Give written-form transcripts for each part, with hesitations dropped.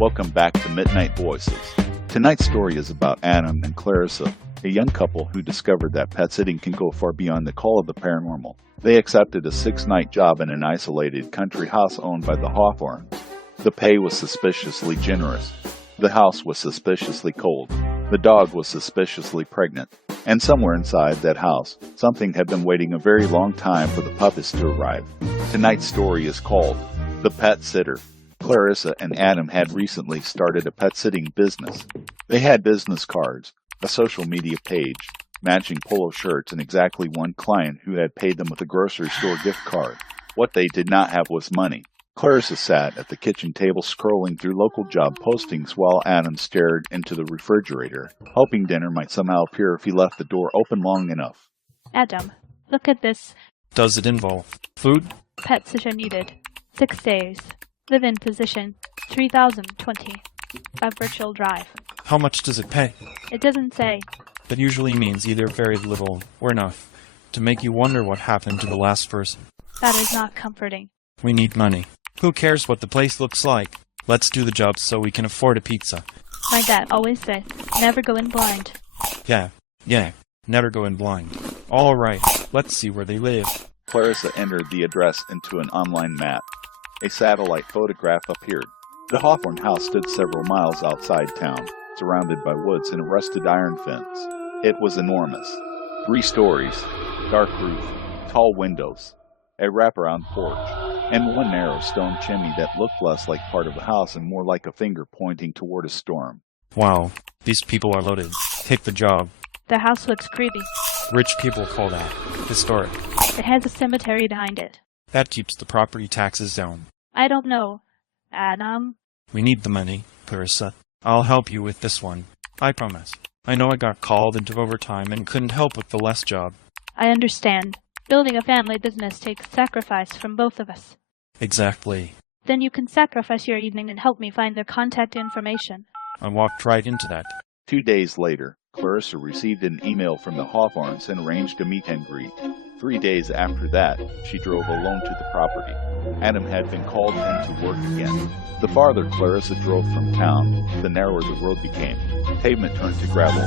Welcome back to Midnight Voices. Tonight's story is about Adam and Clarissa, a young couple who discovered that pet sitting can go far beyond the call of the paranormal. They accepted a 6-night job in an isolated country house owned by the Hawthorns. The pay was suspiciously generous. The house was suspiciously cold. The dog was suspiciously pregnant. And somewhere inside that house, something had been waiting a very long time for the puppies to arrive. Tonight's story is called The Pet Sitter. Clarissa and Adam had recently started a pet-sitting business. They had business cards, a social media page, matching polo shirts, and exactly one client who had paid them with a grocery store gift card. What they did not have was money. Clarissa sat at the kitchen table scrolling through local job postings while Adam stared into the refrigerator, hoping dinner might somehow appear if he left the door open long enough. Adam, look at this. Does it involve food? Pet sitter needed. 6 days. Live-in position. 3,020. By virtual drive. How much does it pay? It doesn't say. That usually means either very little or enough to make you wonder what happened to the last person. That is not comforting. We need money. Who cares what the place looks like? Let's do the job so we can afford a pizza. My dad always said, never go in blind. Yeah, never go in blind. All right, let's see where they live. Clarissa entered the address into an online map. A satellite photograph appeared. The Hawthorn house stood several miles outside town, surrounded by woods and a rusted iron fence. It was enormous. 3 stories, dark roof, tall windows, a wraparound porch, and one narrow stone chimney that looked less like part of the house and more like a finger pointing toward a storm. Wow, these people are loaded. Take the job. The house looks creepy. Rich people call that historic. It has a cemetery behind it. That keeps the property taxes down. I don't know. Adam? We need the money, Clarissa. I'll help you with this one. I promise. I know I got called into overtime and couldn't help with the less job. I understand. Building a family business takes sacrifice from both of us. Exactly. Then you can sacrifice your evening and help me find their contact information. I walked right into that. 2 days later, Clarissa received an email from the Hawthorns and arranged a meet and greet. 3 days after that, she drove alone to the property. Adam had been called into work again. The farther Clarissa drove from town, the narrower the road became. Pavement turned to gravel.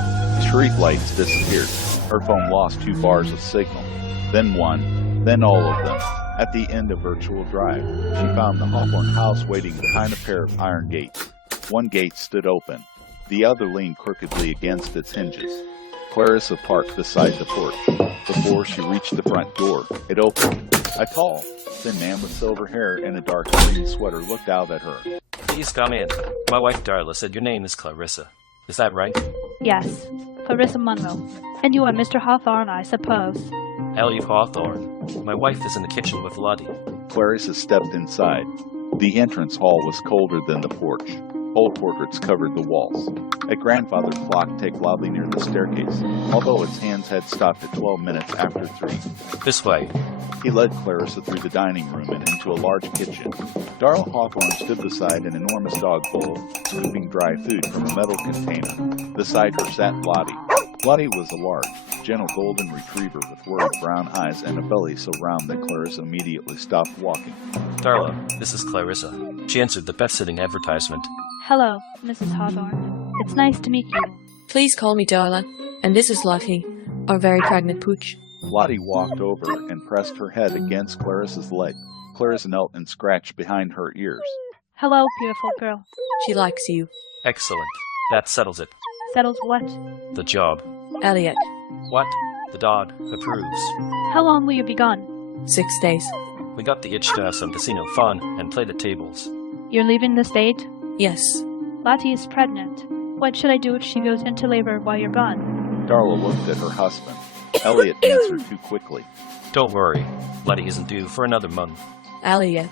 Street lights disappeared. Her phone lost 2 bars of signal. Then one, then all of them. At the end of Virtual Drive, she found the Hawthorn house waiting behind a pair of iron gates. One gate stood open. The other leaned crookedly against its hinges. Clarissa parked beside the porch. Before she reached the front door, it opened. A tall, thin man with silver hair and a dark green sweater looked out at her. Please come in. My wife Darla said your name is Clarissa. Is that right? Yes, Clarissa Monroe. And you are Mr. Hawthorn, I suppose. Elliot Hawthorn. My wife is in the kitchen with Lottie. Clarissa stepped inside. The entrance hall was colder than the porch. Old portraits covered the walls. A grandfather clock ticked loudly near the staircase, although its hands had stopped at 12 minutes after 3. This way. He led Clarissa through the dining room and into a large kitchen. Darla Hawthorn stood beside an enormous dog bowl, scooping dry food from a metal container. Beside her sat Lottie. Lottie was a large, gentle golden retriever with worried brown eyes and a belly so round that Clarissa immediately stopped walking. Darla, this is Clarissa. She answered the pet-sitting advertisement. Hello, Mrs. Hawthorn. It's nice to meet you. Please call me Darla. And this is Lottie, our very pregnant pooch. Lottie walked over and pressed her head against Clarissa's leg. Clarissa knelt and scratched behind her ears. Hello, beautiful girl. She likes you. Excellent. That settles it. Settles what? The job. Elliot. What? The dog approves. How long will you be gone? 6 days. We got the itch to have some casino fun and play the tables. You're leaving the state? Yes. Lottie is pregnant. What should I do if she goes into labor while you're gone? Darla looked at her husband. Elliot answered too quickly. Don't worry. Lottie isn't due for another month. Elliot.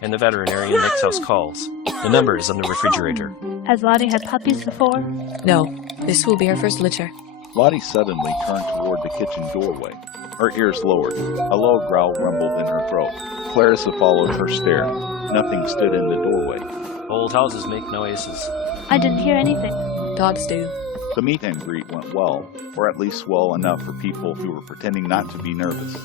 And the veterinarian next house calls. The number is on the refrigerator. Has Lottie had puppies before? No. This will be her first litter. Lottie suddenly turned toward the kitchen doorway. Her ears lowered. A low growl rumbled in her throat. Clarissa followed her stare. Nothing stood in the doorway. Old houses make noises. I didn't hear anything. Dogs do. The meet and greet went well, or at least well enough for people who were pretending not to be nervous.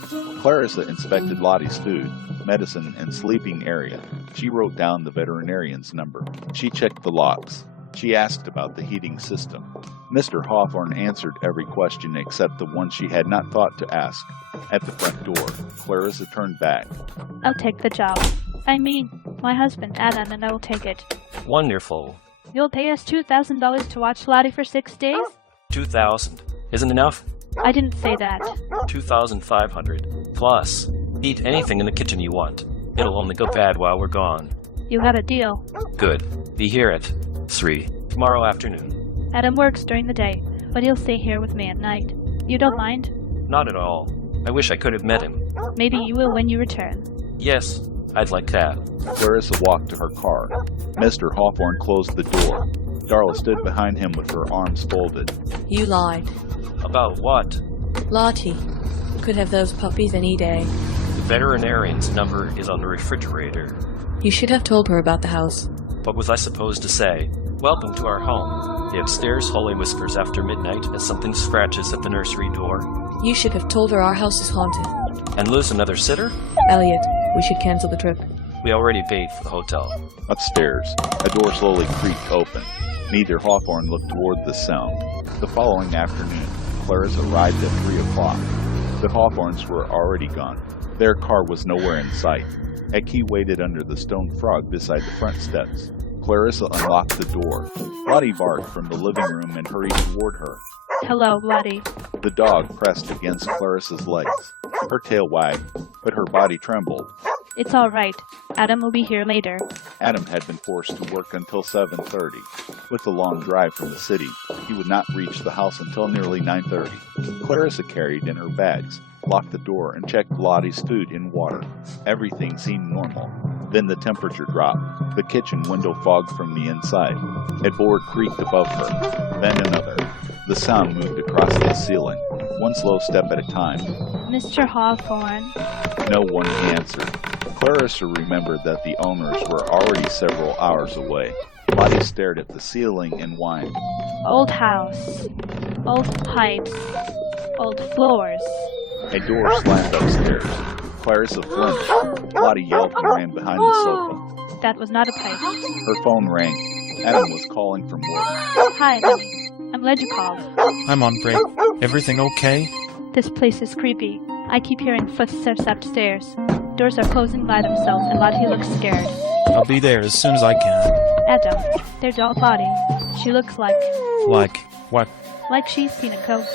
Clarissa inspected Lottie's food, medicine, and sleeping area. She wrote down the veterinarian's number. She checked the locks. She asked about the heating system. Mr. Hawthorn answered every question except the one she had not thought to ask. At the front door, Clarissa turned back. I'll take the job. I mean, my husband, Adam, and I will take it. Wonderful. You'll pay us $2,000 to watch Lottie for 6 days? 2,000. Isn't enough? I didn't say that. 2,500. Plus, eat anything in the kitchen you want. It'll only go bad while we're gone. You got a deal. Good. Be here at 3 tomorrow afternoon. Adam works during the day, but he'll stay here with me at night. You don't mind? Not at all. I wish I could have met him. Maybe you will when you return. Yes, I'd like that. Clarissa walked to her car. Mr. Hawthorn closed the door. Darla stood behind him with her arms folded. You lied. About what? Lottie could have those puppies any day. The veterinarian's number is on the refrigerator. You should have told her about the house. What was I supposed to say? Welcome to our home. The upstairs Holy whispers after midnight as something scratches at the nursery door. You should have told her our house is haunted. And lose another sitter? Elliot, we should cancel the trip. We already paid for the hotel. Upstairs, a door slowly creaked open. Neither Hawthorn looked toward the sound. The following afternoon, Clarissa arrived at 3 o'clock. The Hawthorns were already gone. Their car was nowhere in sight. A key waited under the stone frog beside the front steps. Clarissa unlocked the door. Lottie barked from the living room and hurried toward her. Hello, Lottie. The dog pressed against Clarissa's legs. Her tail wagged, but her body trembled. It's all right. Adam will be here later. Adam had been forced to work until 7:30. With the long drive from the city, he would not reach the house until nearly 9:30. Clarissa carried in her bags, locked the door, and checked Lottie's food and water. Everything seemed normal. Then the temperature dropped. The kitchen window fogged from the inside. A board creaked above her. Then another. The sound moved across the ceiling, one slow step at a time. Mr. Hawthorn. No one answered. Clarissa remembered that the owners were already several hours away. Lottie stared at the ceiling and whined. Old house. Old pipes. Old floors. A door slammed upstairs. Clarissa flinched. Lottie yelped and ran behind the sofa. That was not a pipe. Her phone rang. Adam was calling from work. Hi, honey. I'm glad you called. I'm on break. Everything okay? This place is creepy. I keep hearing footsteps upstairs. Doors are closing by themselves and Lottie looks scared. I'll be there as soon as I can. Adam, there's old Lottie. She looks like What? she's seen a ghost.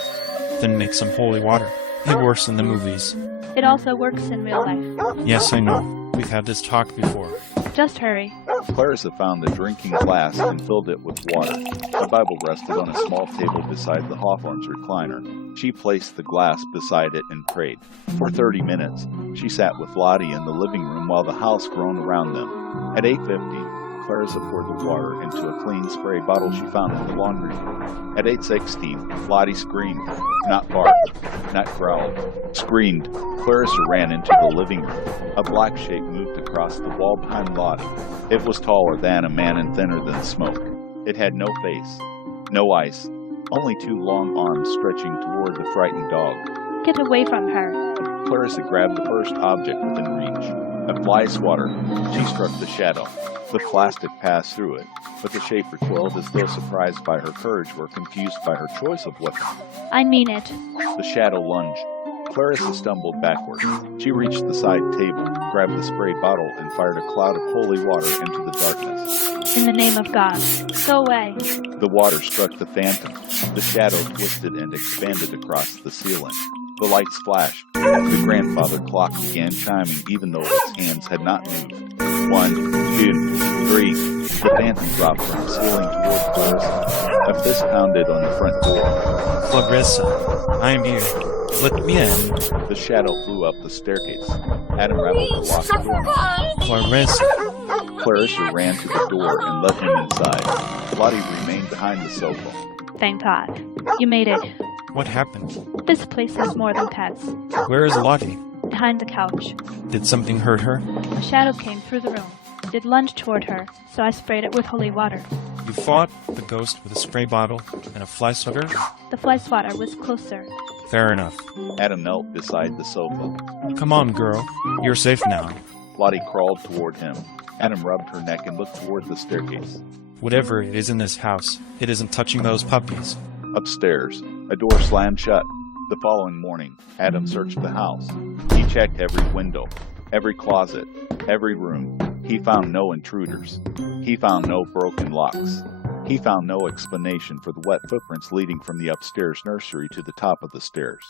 Then make some holy water. It works in the movies. It also works in real life. Yes, I know. We've had this talk before. Just hurry. Clarissa found a drinking glass and filled it with water. A Bible rested on a small table beside the Hawthorns' recliner. She placed the glass beside it and prayed. For 30 minutes, she sat with Lottie in the living room while the house groaned around them. At 8:50, Clarissa poured the water into a clean spray bottle she found in the laundry room. At 8:16, Lottie screamed. Not barked, not growled. Screamed. Clarissa ran into the living room. A black shape moved across the wall behind Lottie. It was taller than a man and thinner than smoke. It had no face, no eyes, only 2 long arms stretching toward the frightened dog. Get away from her. Clarissa grabbed the first object within reach. A fly swatter. She struck the shadow. The plastic passed through it, but the shape recoiled as though surprised by her courage or confused by her choice of weapon. I mean it. The shadow lunged. Clarissa stumbled backward. She reached the side table, grabbed the spray bottle, and fired a cloud of holy water into the darkness. In the name of God, go away. The water struck the phantom. The shadow twisted and expanded across the ceiling. The lights flashed. The grandfather clock began chiming even though its hands had not moved. 1, 2, 3. The phantom dropped from the ceiling toward Clarissa. A fist pounded on the front door. Clarissa, I'm here. Let me in. The shadow flew up the staircase. Adam rattled the locked door. Clarissa. Clarissa ran to the door and let him inside. Lottie remained behind the sofa. Thank God. You made it. What happened? This place has more than pets. Where is Lottie? Behind the couch. Did something hurt her? A shadow came through the room. It lunged toward her, so I sprayed it with holy water. You fought the ghost with a spray bottle and a fly swatter? The fly swatter was closer. Fair enough. Adam knelt beside the sofa. Come on, girl. You're safe now. Lottie crawled toward him. Adam rubbed her neck and looked toward the staircase. Whatever it is in this house, it isn't touching those puppies. Upstairs, a door slammed shut. The following morning, Adam searched the house. He checked every window, every closet, every room. He found no intruders. He found no broken locks. He found no explanation for the wet footprints leading from the upstairs nursery to the top of the stairs.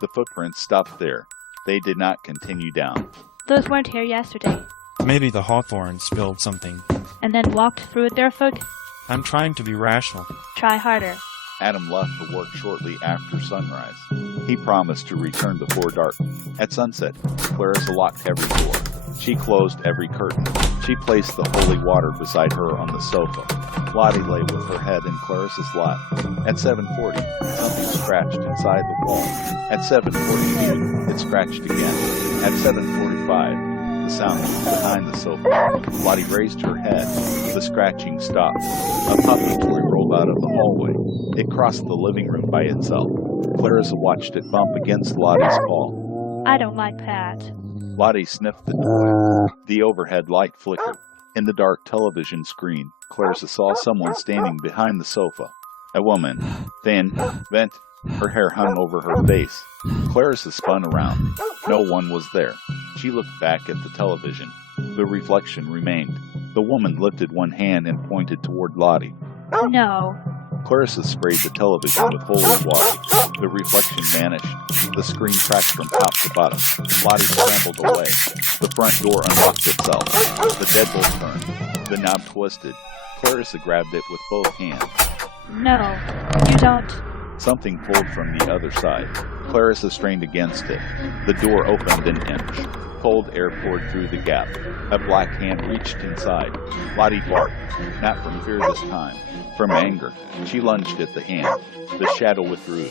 The footprints stopped there. They did not continue down. Those weren't here yesterday. Maybe the Hawthorns spilled something. And then walked through it barefoot? I'm trying to be rational. Try harder. Adam left for work shortly after sunrise. He promised to return before dark. At sunset, Clarissa locked every door. She closed every curtain. She placed the holy water beside her on the sofa. Lottie lay with her head in Clarissa's lap. At 7:40, something scratched inside the wall. At 7:42, it scratched again. At 7:45, the sound was behind the sofa. Lottie raised her head. The scratching stopped. A puppy toy rolled out of the hallway. It crossed the living room by itself. Clarissa watched it bump against Lottie's paw. I don't like that. Lottie sniffed the door. The overhead light flickered. In the dark television screen, Clarissa saw someone standing behind the sofa. A woman, thin, bent, her hair hung over her face. Clarissa spun around. No one was there. She looked back at the television. The reflection remained. The woman lifted one hand and pointed toward Lottie. No. Clarissa sprayed the television with holy water. The reflection vanished. The screen cracked from top to bottom. Lottie scrambled away. The front door unlocked itself. The deadbolt turned. The knob twisted. Clarissa grabbed it with both hands. No, you don't. Something pulled from the other side. Clarissa strained against it. The door opened an inch. Cold air poured through the gap. A black hand reached inside. Lottie barked, not from fear this time, from anger. She lunged at the hand. The shadow withdrew.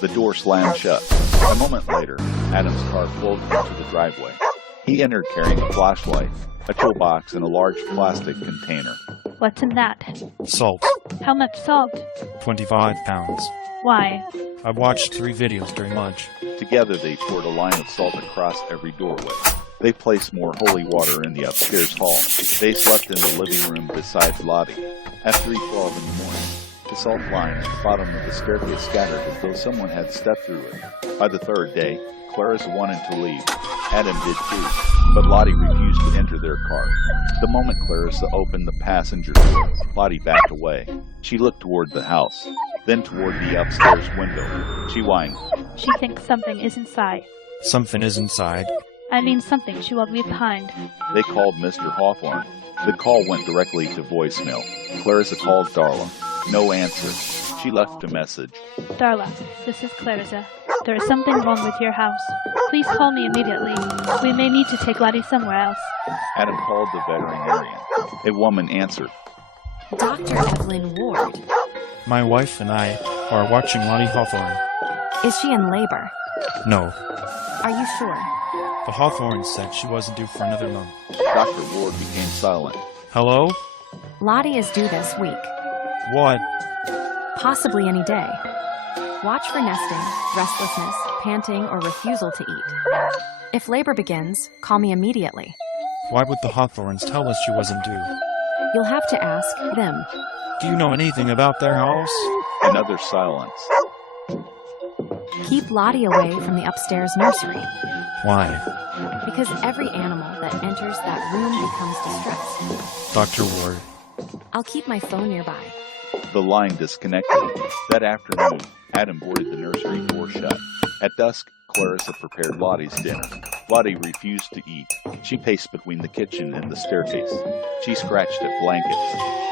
The door slammed shut. A moment later, Adam's car pulled into the driveway. He entered carrying a flashlight, a toolbox, and a large plastic container. What's in that? Salt. How much salt? 25 pounds. Why? I watched 3 videos during lunch. Together they poured a line of salt across every doorway. They placed more holy water in the upstairs hall. They slept in the living room beside Lottie. At 3:12 in the morning, the salt line at the bottom of the staircase scattered as though someone had stepped through it. By the third day, Clarissa wanted to leave. Adam did too, but Lottie refused to enter their car. The moment Clarissa opened the passenger door, Lottie backed away. She looked toward the house, then toward the upstairs window. She whined. She thinks something is inside. Something is inside. I mean something she won't leave behind. They called Mr. Hawthorn. The call went directly to voicemail. Clarissa called Darla. No answer. She left a message. Darla, this is Clarissa. There is something wrong with your house. Please call me immediately. We may need to take Lottie somewhere else. Adam called the veterinarian. A woman answered. Dr. Evelyn Ward. My wife and I are watching Lottie Hawthorn. Is she in labor? No. Are you sure? The Hawthorns said she wasn't due for another month. Dr. Ward became silent. Hello? Lottie is due this week. What? Possibly any day. Watch for nesting, restlessness, panting, or refusal to eat. If labor begins, call me immediately. Why would the Hawthorns tell us she wasn't due? You'll have to ask them. Do you know anything about their house? Another silence. Keep Lottie away from the upstairs nursery. Why? Because every animal that enters that room becomes distressed. Dr. Ward. I'll keep my phone nearby. The line disconnected. That afternoon, Adam boarded the nursery door shut. At dusk, Clarissa prepared Lottie's dinner. Lottie refused to eat. She paced between the kitchen and the staircase. She scratched at blankets.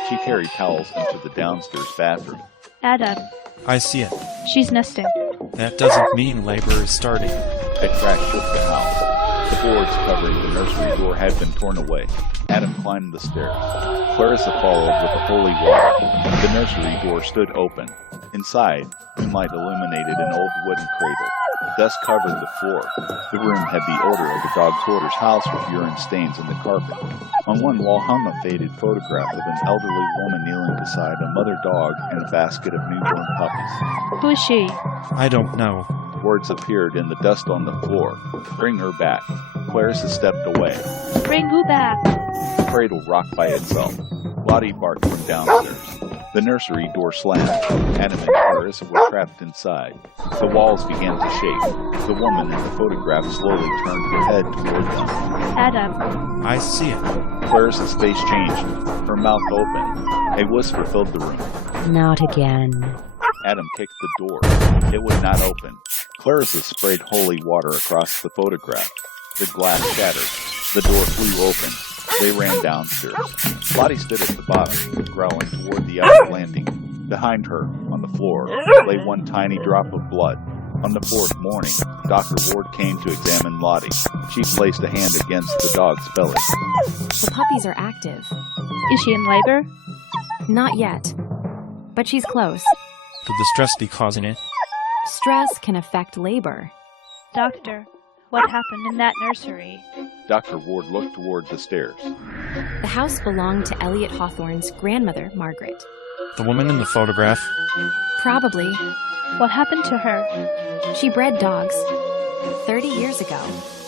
She carried towels into the downstairs bathroom. Adam, I see it. she's nesting. That doesn't mean labor is starting. A crack shook the house. The boards covering the nursery door had been torn away. Adam climbed the stairs. Clarissa followed with the holy water. The nursery door stood open. Inside, moonlight illuminated an old wooden cradle. Dust covered the floor. The room had the odor of a dog hoarder's house with urine stains in the carpet. On one wall hung a faded photograph of an elderly woman kneeling beside a mother dog and a basket of newborn puppies. Who is she? I don't know. Words appeared in the dust on the floor. Bring her back. Clarissa stepped away. Bring who back? The cradle rocked by itself. Lottie barked from downstairs. The nursery door slammed. Adam and Clarissa were trapped inside. The walls began to shake. The woman in the photograph slowly turned her head toward them. Adam. I see it. Clarissa's face changed. Her mouth opened. A whisper filled the room. Not again. Adam kicked the door. It would not open. Clarissa sprayed holy water across the photograph. The glass shattered. The door flew open. They ran downstairs. Lottie stood at the bottom, growling toward the outer landing. Behind her, on the floor, lay one tiny drop of blood. On the fourth morning, Dr. Ward came to examine Lottie. She placed a hand against the dog's belly. The puppies are active. Is she in labor? Not yet. But she's close. Could the stress be causing it? Stress can affect labor. Doctor, what happened in that nursery? Dr. Ward looked toward the stairs. The house belonged to Elliot Hawthorn's grandmother, Margaret. The woman in the photograph? Probably. What happened to her? She bred dogs. 30 years ago,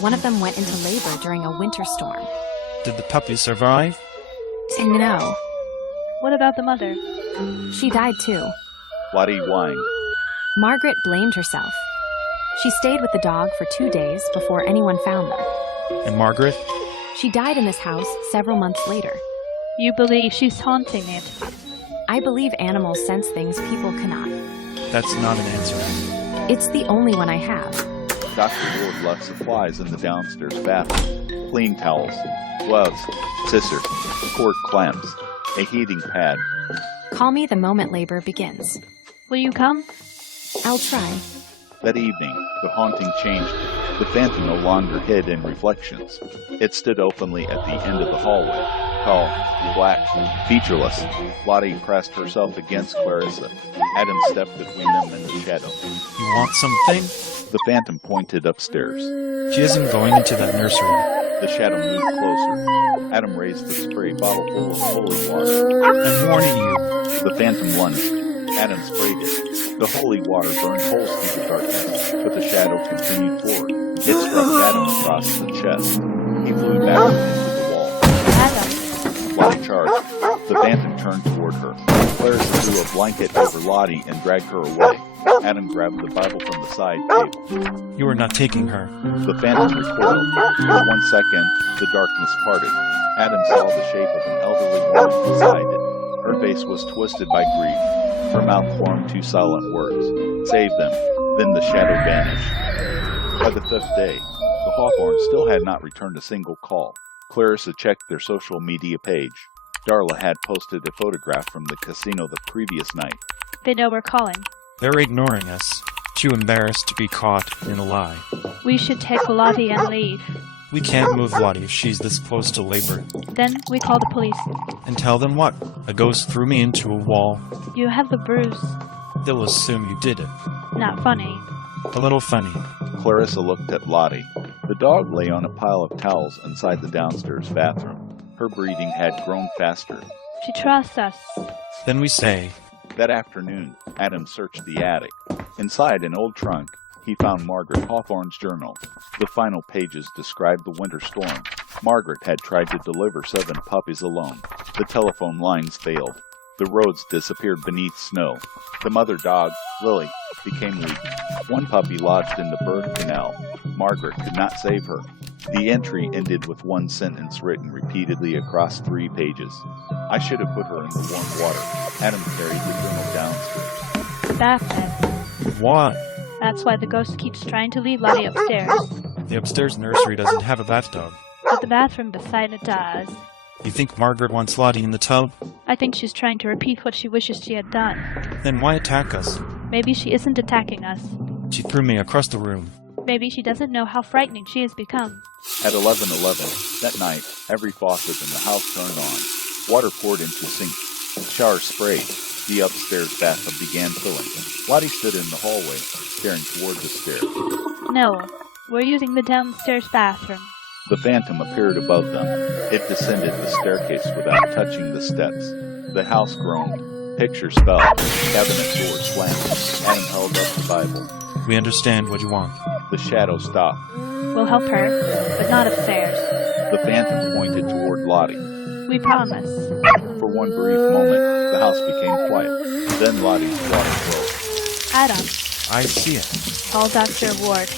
one of them went into labor during a winter storm. Did the puppy survive? No. What about the mother? She died too. Lottie whined. Margaret blamed herself. She stayed with the dog for 2 days before anyone found them. And Margaret? She died in this house several months later. You believe she's haunting it? I believe animals sense things people cannot. That's not an answer. It's the only one I have. Dr. Ward left supplies in the downstairs bathroom. Clean towels, gloves, scissors, cord clamps, a heating pad. Call me the moment labor begins. Will you come? I'll try. That evening, the haunting changed. The phantom no longer hid in reflections. It stood openly at the end of the hallway. Tall, black, featureless. Lottie pressed herself against Clarissa. Adam stepped between them in the shadow. You want something? The phantom pointed upstairs. She isn't going into that nursery. The shadow moved closer. Adam raised the spray bottle full of holy water. I'm warning you. The phantom lunged. Adam sprayed it. The holy water burned holes through the darkness, but the shadow continued forward. It struck Adam across the chest. He flew backwards into the wall. Adam. Lottie charged. The phantom turned toward her. Clarissa threw a blanket over Lottie and dragged her away. Adam grabbed the Bible from the side table. You are not taking her. The phantom recoiled. For 1 second, the darkness parted. Adam saw the shape of an elderly woman beside it. Her face was twisted by grief. Her mouth formed 2 silent words. Save them. Then the shadow vanished. By the 5th day, the Hawthorns still had not returned a single call. Clarissa checked their social media page. Darla had posted a photograph from the casino the previous night. They know we're calling. They're ignoring us. Too embarrassed to be caught in a lie. We should take Lottie and leave. We can't move Lottie if she's this close to labor. Then we call the police. And tell them what? A ghost threw me into a wall. You have the bruise. They'll assume you did it. Not funny. A little funny. Clarissa looked at Lottie. The dog lay on a pile of towels inside the downstairs bathroom. Her breathing had grown faster. She trusts us. Then we say, That afternoon, Adam searched the attic. Inside an old trunk, he found Margaret Hawthorn's journal. The final pages described the winter storm. Margaret had tried to deliver 7 puppies alone. The telephone lines failed. The roads disappeared beneath snow. The mother dog, Lily, became weak. 1 puppy lodged in the birth canal. Margaret could not save her. The entry ended with 1 sentence written repeatedly across 3 pages. I should have put her in the warm water. Adam carried the journal downstairs. Bathtub. Why? That's why the ghost keeps trying to leave Lottie upstairs. The upstairs nursery doesn't have a bathtub. But the bathroom beside it does. You think Margaret wants Lottie in the tub? I think she's trying to repeat what she wishes she had done. Then why attack us? Maybe she isn't attacking us. She threw me across the room. Maybe she doesn't know how frightening she has become. At 11:11 that night, every faucet in the house turned on. Water poured into sinks. Showers sprayed. The upstairs bathtub began filling. Lottie stood in the hallway, staring toward the stairs. No, we're using the downstairs bathroom. The phantom appeared above them. It descended the staircase without touching the steps. The house groaned. Pictures fell. Cabinet doors slammed. Adam held up the Bible. We understand what you want. The shadow stopped. We'll help her, but not upstairs. The phantom pointed toward Lottie. We promise. For one brief moment, the house became quiet. Then Lottie's water broke. Adam, I see it. call Dr. Ward.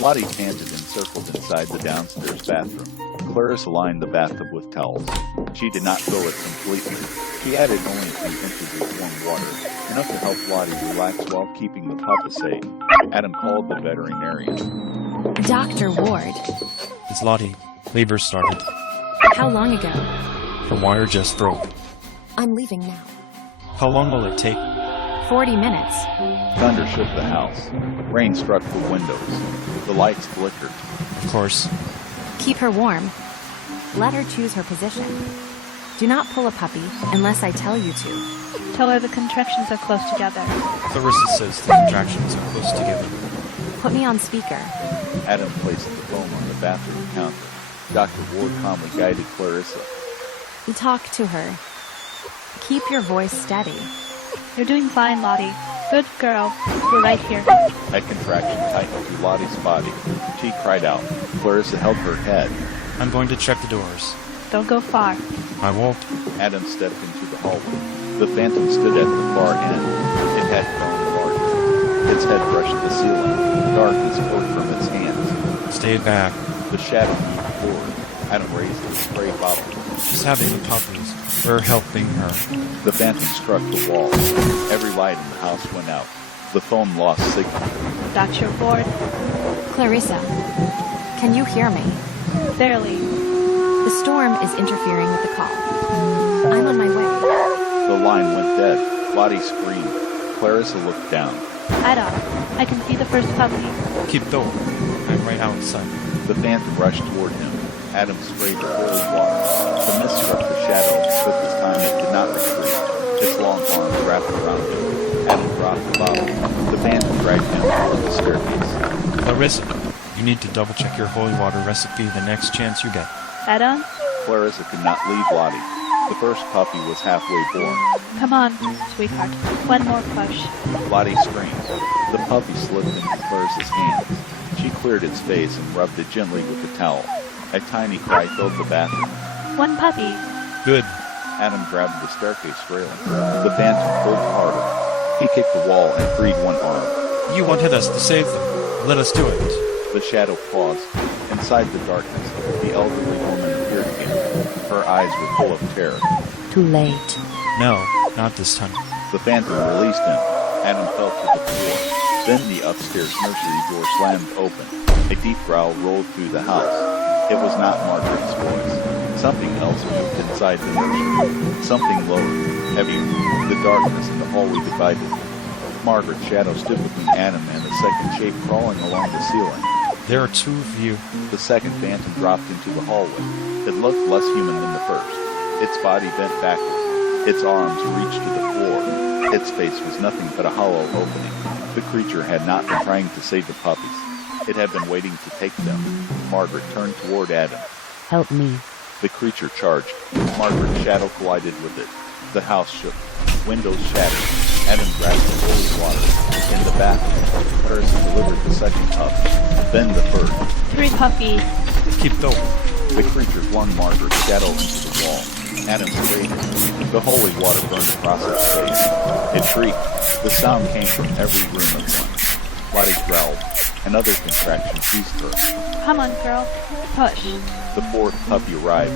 Lottie panted and circled inside the downstairs bathroom. Clarissa lined the bathtub with towels. She did not fill it completely. She added only a few inches of warm water, enough to help Lottie relax while keeping the puppy safe. Adam called the veterinarian. Dr. Ward. It's Lottie. Labor started. How long ago? Her wire just broke. I'm leaving now. How long will it take? 40 minutes. Thunder shook the house. Rain struck the windows. The lights flickered. Of course. Keep her warm. Let her choose her position. Do not pull a puppy unless I tell you to. Tell her the contractions are close together. Clarissa says the contractions are close together. Put me on speaker. Adam placed the phone on the bathroom counter. Dr. Ward calmly guided Clarissa. Talk to her. Keep your voice steady. You're doing fine, Lottie. Good girl. We're right here. A contraction tightened to Lottie's body. She cried out. Clarissa held her head. I'm going to check the doors. Don't go far. I won't. Adam stepped into the hallway. The phantom stood at the far end. It had grown larger. Its head brushed the ceiling. Darkness poured from its hands. Stay back. The shadow moved forward. Adam raised the spray bottle. She's having the puppies. We're helping her. The phantom struck the wall. Every light in the house went out. The phone lost signal. Dr. Ward, Clarissa, can you hear me? barely. The storm is interfering with the call. I'm on my way. The line went dead. Lottie screamed. Clarissa looked down. Adam, I can see the first puppy. Keep going. I'm right outside. The phantom rushed toward him. Adam sprayed the holy water. The mist struck the shadow, but this time it did not retreat. Its long arms wrapped around him. Adam dropped the bottle. The phantom dragged him toward the staircase. Clarissa, you need to double-check your holy water recipe the next chance you get. Adam, Clarissa could not leave Lottie. The first puppy was halfway born. come on, sweetheart. One more push. Lottie screamed. The puppy slipped into Clarissa's hands. She cleared its face and rubbed it gently with the towel. A tiny cry filled the bathroom. One puppy. Good. Adam grabbed the staircase railing. The phantom pulled harder. He kicked the wall and freed one arm. You wanted us to save them. Let us do it. The shadow paused. Inside the darkness, the elderly woman appeared again. Her eyes were full of terror. Too late. No, not this time. The phantom released him. Adam fell to the floor. Then the upstairs nursery door slammed open. A deep growl rolled through the house. It was not Margaret's voice. Something else moved inside the nursery. Something lower, heavier. The darkness in the hallway divided. Margaret's shadow stood between Adam and a second shape crawling along the ceiling. There are two of you. The second phantom dropped into the hallway. It looked less human than the first. Its body bent backwards. Its arms reached to the floor. Its face was nothing but a hollow opening. The creature had not been trying to save the puppies. It had been waiting to take them. Margaret turned toward Adam. Help me. The creature charged. Margaret's shadow collided with it. The house shook. Windows shattered. Adam grabbed the holy water. In the bathroom, Clarissa delivered the second pup. Then the third. 3 puppies. Keep going. The creature flung Margaret's shadow into the wall. Adam sprayed it. The holy water burned across its face. It shrieked. The sound came from every room at once. Lottie growled. Another contraction seized her. Come on, girl. Push. The fourth puppy arrived.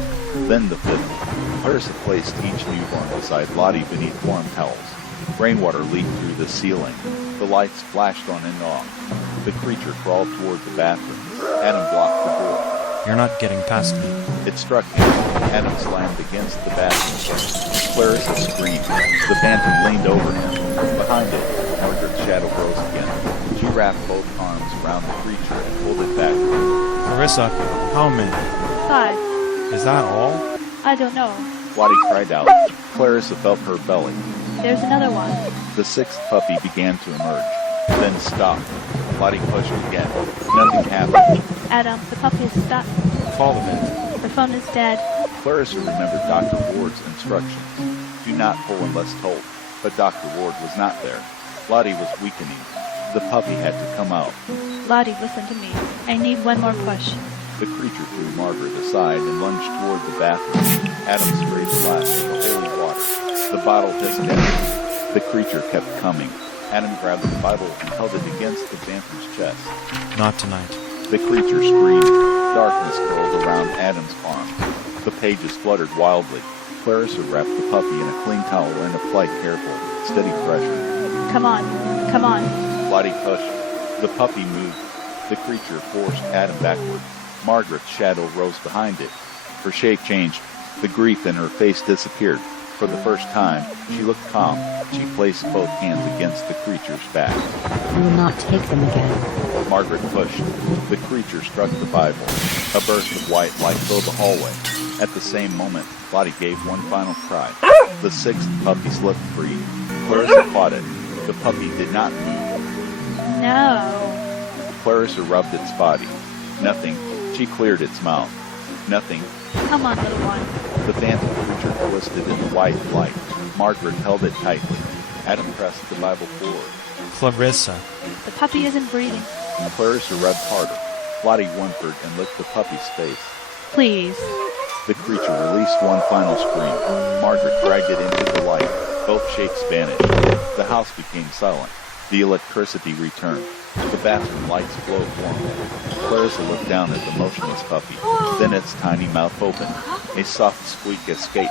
Then the fifth. Clarissa placed each newborn beside Lottie beneath warm towels. Rainwater leaked through the ceiling. The lights flashed on and off. The creature crawled toward the bathroom. Adam blocked the door. You're not getting past me. It struck him. Adam slammed against the bathroom. Clarissa screamed. The phantom leaned over him. Behind it, Margaret's shadow rose again. She wrapped both arms around the creature and pulled it back. Clarissa, how many? 5. Is that all? I don't know. Lottie cried out. Clarissa felt her belly. There's another one. The sixth puppy began to emerge, then stopped. Lottie pushed again. Nothing happened. Adam, the puppy is stuck. Fall of it. The phone is dead. Clarissa remembered Dr. Ward's instructions. Do not pull unless told. But Dr. Ward was not there. Lottie was weakening. The puppy had to come out. Lottie, listen to me. I need one more push. The creature threw Margaret aside and lunged toward the bathroom. Adam sprayed the glass with the holy water. The bottle hissed empty. The creature kept coming. Adam grabbed the Bible and held it against the phantom's chest. Not tonight. The creature screamed. Darkness curled around Adam's arm. The pages fluttered wildly. Clarissa wrapped the puppy in a clean towel and applied careful, steady pressure. Come on. Come on. Lottie pushed. The puppy moved. The creature forced Adam backward. Margaret's shadow rose behind it. Her shape changed. The grief in her face disappeared. For the first time, she looked calm. She placed both hands against the creature's back. You will not take them again. Margaret pushed. The creature struck the Bible. A burst of white light filled the hallway. At the same moment, Lottie gave one final cry. The sixth puppy slipped free. Clarissa fought it. The puppy did not move. No. Clarissa rubbed its body. Nothing. She cleared its mouth. Nothing. Come on, little one. The phantom creature twisted in the white light. Margaret held it tightly. Adam pressed the Bible forward. Clarissa. The puppy isn't breathing. Clarissa rubbed harder. Lottie whimpered and licked the puppy's face. Please. The creature released one final scream. Margaret dragged it into the light. Both shapes vanished. The house became silent. The electricity returned. The bathroom lights glowed warmly. Clarissa looked down at the motionless puppy. Then its tiny mouth opened. A soft squeak escaped.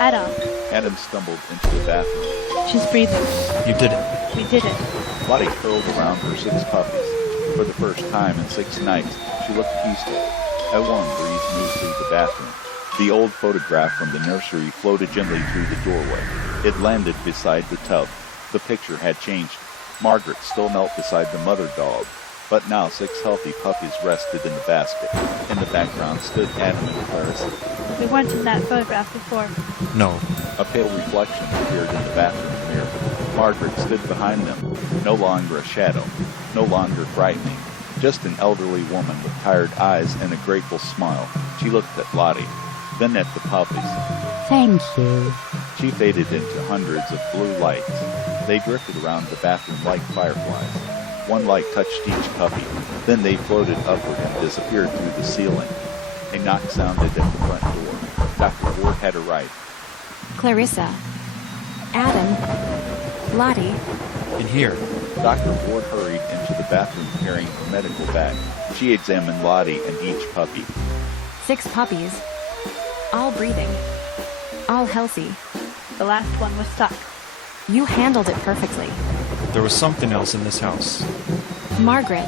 Adam. Adam stumbled into the bathroom. She's breathing. You did it. We did it. Lottie curled around her six puppies. For the first time in 6 nights, she looked peaceful. A warm breeze moved through the bathroom. The old photograph from the nursery floated gently through the doorway. It landed beside the tub. The picture had changed. Margaret still knelt beside the mother dog, but now 6 healthy puppies rested in the basket. In the background stood Adam and Clarissa. We weren't in that photograph before. No. A pale reflection appeared in the bathroom mirror. Margaret stood behind them, no longer a shadow, no longer frightening, just an elderly woman with tired eyes and a grateful smile. She looked at Lottie, then at the puppies. Thank you. She faded into hundreds of blue lights. They drifted around the bathroom like fireflies. One light touched each puppy. Then they floated upward and disappeared through the ceiling. A knock sounded at the front door. Dr. Ward had arrived. Clarissa. Adam. Lottie. In here. Dr. Ward hurried into the bathroom carrying her medical bag. She examined Lottie and each puppy. 6 puppies. All breathing. All healthy. The last one was stuck. You handled it perfectly. There was something else in this house. Margaret.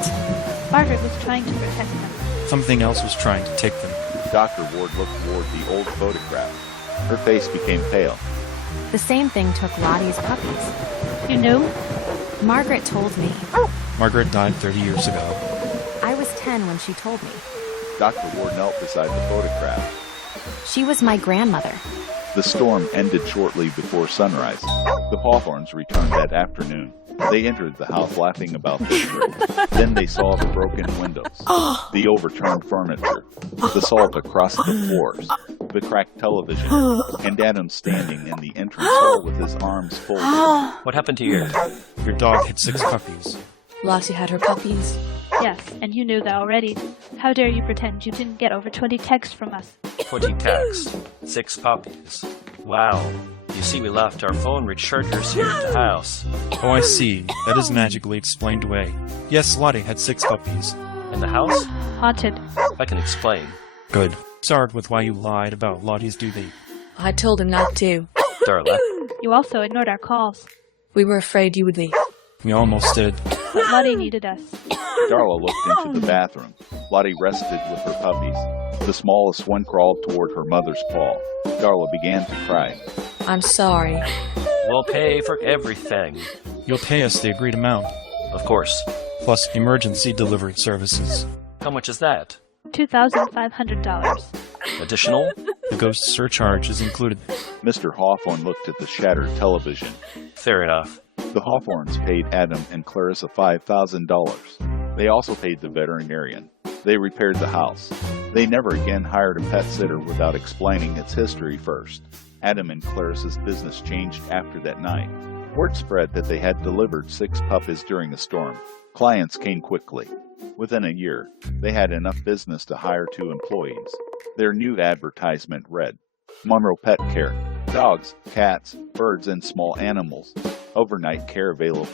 Margaret was trying to protect them. Something else was trying to take them. Dr. Ward looked toward the old photograph. Her face became pale. The same thing took Lottie's puppies. You knew? Margaret told me. Margaret died 30 years ago. I was 10 when she told me. Dr. Ward knelt beside the photograph. She was my grandmother. The storm ended shortly before sunrise. The Hawthorns returned that afternoon. They entered the house laughing about the trip. Then they saw the broken windows, the overturned furniture, the salt across the floors, the cracked television, and Adam standing in the entrance hall with his arms folded. What happened to your... Your dog had 6 puppies. Lottie had her puppies. Yes, and you knew that already. How dare you pretend you didn't get over 20 texts from us? 20 texts. 6 puppies. Wow. You see, we left our phone rechargers here at the house. Oh, I see. That is magically explained away. Yes, Lottie had 6 puppies. In the house? Haunted. I can explain. Good. Start with why you lied about Lottie's due date. I told him that too. Darla. You also ignored our calls. We were afraid you would leave. We almost did. But Lottie needed us. Darla looked into the bathroom. Lottie rested with her puppies. The smallest one crawled toward her mother's paw. Darla began to cry. I'm sorry. We'll pay for everything. You'll pay us the agreed amount, Of course. plus emergency delivery services. How much is that? $2,500. Additional? The ghost surcharge is included. Mr. Hawthorn looked at the shattered television. Fair enough. The Hawthorns paid Adam and Clarissa $5,000. They also paid the veterinarian. They repaired the house. They never again hired a pet sitter without explaining its history first. Adam and Clarissa's business changed after that night. Word spread that they had delivered 6 puppies during a storm. Clients came quickly. Within a year, they had enough business to hire 2 employees. Their new advertisement read, Murmur Pet Care, dogs, cats, birds, and small animals. Overnight care available.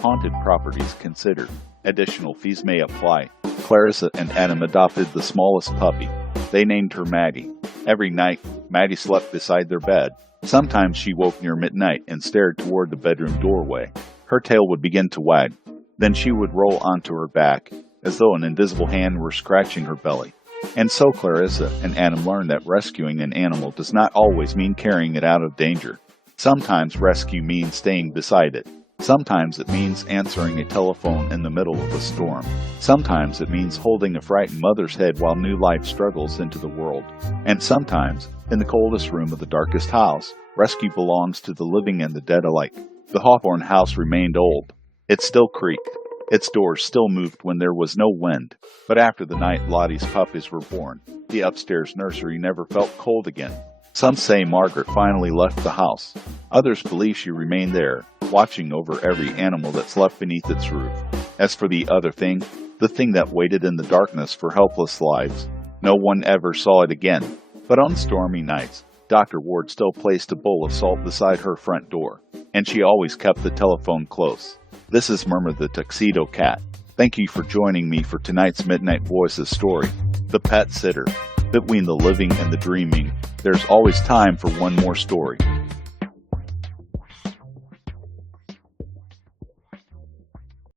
Haunted properties considered. Additional fees may apply. Clarissa and Adam adopted the smallest puppy. They named her Maddie. Every night, Maddie slept beside their bed. Sometimes she woke near midnight and stared toward the bedroom doorway. Her tail would begin to wag. Then she would roll onto her back, as though an invisible hand were scratching her belly. And so Clarissa and Adam learned that rescuing an animal does not always mean carrying it out of danger. Sometimes rescue means staying beside it. Sometimes it means answering a telephone in the middle of a storm. Sometimes it means holding a frightened mother's head while new life struggles into the world. And sometimes, in the coldest room of the darkest house, rescue belongs to the living and the dead alike. The Hawthorn house remained old. It still creaked. Its doors still moved when there was no wind. But after the night Lottie's puppies were born, the upstairs nursery never felt cold again. Some say Margaret finally left the house. Others believe she remained there, watching over every animal that slept beneath its roof. As for the other thing, the thing that waited in the darkness for helpless lives, no one ever saw it again. But on stormy nights, Dr. Ward still placed a bowl of salt beside her front door, and she always kept the telephone close. This is Murmur the Tuxedo Cat. Thank you for joining me for tonight's Midnight Voices story, The Pet Sitter. Between the living and the dreaming, there's always time for one more story.